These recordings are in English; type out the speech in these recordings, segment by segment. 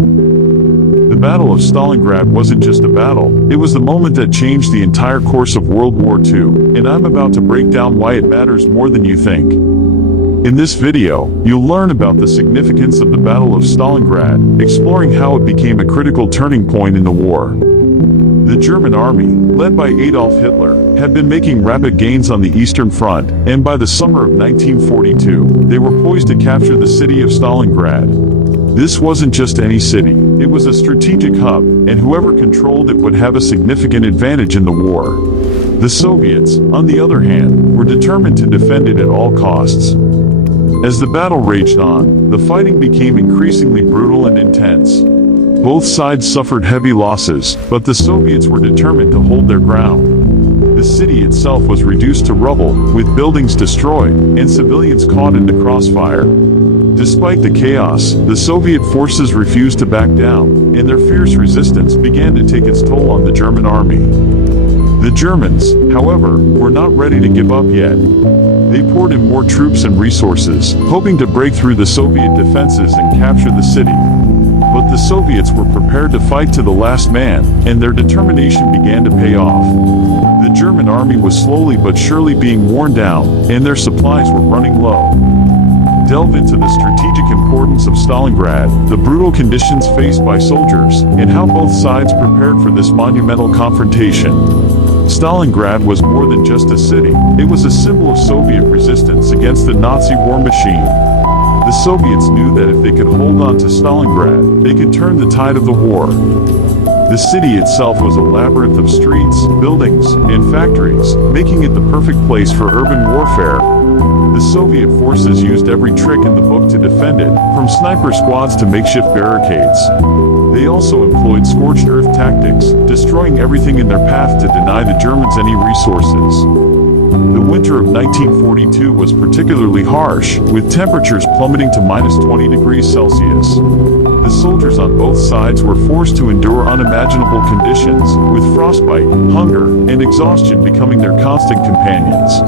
The Battle of Stalingrad wasn't just a battle, it was the moment that changed the entire course of World War II, and I'm about to break down why it matters more than you think. In this video, you'll learn about the significance of the Battle of Stalingrad, exploring how it became a critical turning point in the war. The German army, led by Adolf Hitler, had been making rapid gains on the Eastern Front, and by the summer of 1942, they were poised to capture the city of Stalingrad. This wasn't just any city, it was a strategic hub, and whoever controlled it would have a significant advantage in the war. The Soviets, on the other hand, were determined to defend it at all costs. As the battle raged on, the fighting became increasingly brutal and intense. Both sides suffered heavy losses, but the Soviets were determined to hold their ground. The city itself was reduced to rubble, with buildings destroyed, and civilians caught in the crossfire. Despite the chaos, the Soviet forces refused to back down, and their fierce resistance began to take its toll on the German army. The Germans, however, were not ready to give up yet. They poured in more troops and resources, hoping to break through the Soviet defenses and capture the city. But the Soviets were prepared to fight to the last man, and their determination began to pay off. The German army was slowly but surely being worn down, and their supplies were running low. Delve into the strategic importance of Stalingrad, the brutal conditions faced by soldiers, and how both sides prepared for this monumental confrontation. Stalingrad was more than just a city, it was a symbol of Soviet resistance against the Nazi war machine. The Soviets knew that if they could hold on to Stalingrad, they could turn the tide of the war. The city itself was a labyrinth of streets, buildings, and factories, making it the perfect place for urban warfare. The Soviet forces used every trick in the book to defend it, from sniper squads to makeshift barricades. They also employed scorched earth tactics, destroying everything in their path to deny the Germans any resources. The winter of 1942 was particularly harsh, with temperatures plummeting to -20 degrees Celsius. The soldiers on both sides were forced to endure unimaginable conditions, with frostbite, hunger, and exhaustion becoming their constant companions.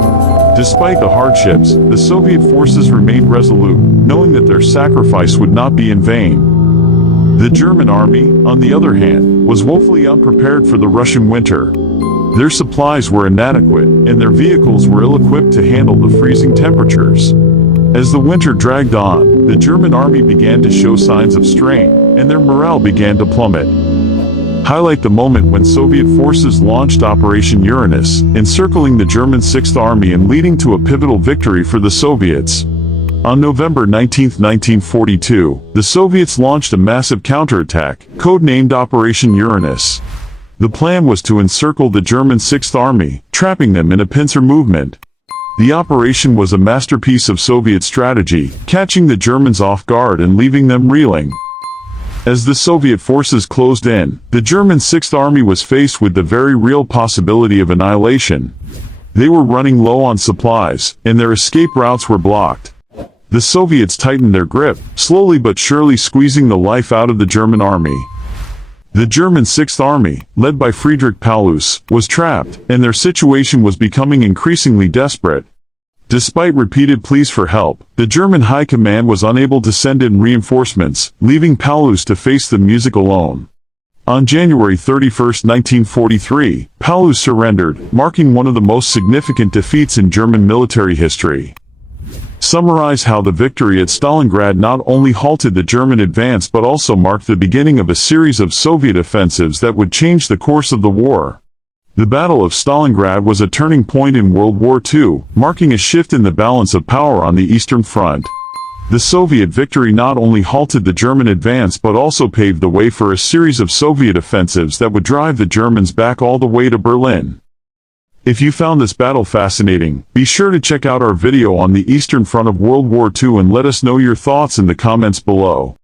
Despite the hardships, the Soviet forces remained resolute, knowing that their sacrifice would not be in vain. The German army, on the other hand, was woefully unprepared for the Russian winter. Their supplies were inadequate, and their vehicles were ill-equipped to handle the freezing temperatures. As the winter dragged on, the German army began to show signs of strain, and their morale began to plummet. Highlight the moment when Soviet forces launched Operation Uranus, encircling the German Sixth Army and leading to a pivotal victory for the Soviets. On November 19, 1942, the Soviets launched a massive counterattack, codenamed Operation Uranus. The plan was to encircle the German Sixth Army, trapping them in a pincer movement. The operation was a masterpiece of Soviet strategy, catching the Germans off guard and leaving them reeling. As the Soviet forces closed in, the German Sixth Army was faced with the very real possibility of annihilation. They were running low on supplies, and their escape routes were blocked. The Soviets tightened their grip, slowly but surely squeezing the life out of the German army. The German Sixth Army, led by Friedrich Paulus, was trapped, and their situation was becoming increasingly desperate. Despite repeated pleas for help, the German High Command was unable to send in reinforcements, leaving Paulus to face the music alone. On January 31, 1943, Paulus surrendered, marking one of the most significant defeats in German military history. Summarize how the victory at Stalingrad not only halted the German advance but also marked the beginning of a series of Soviet offensives that would change the course of the war. The Battle of Stalingrad was a turning point in World War II, marking a shift in the balance of power on the Eastern Front. The Soviet victory not only halted the German advance but also paved the way for a series of Soviet offensives that would drive the Germans back all the way to Berlin. If you found this battle fascinating, be sure to check out our video on the Eastern Front of World War II and let us know your thoughts in the comments below.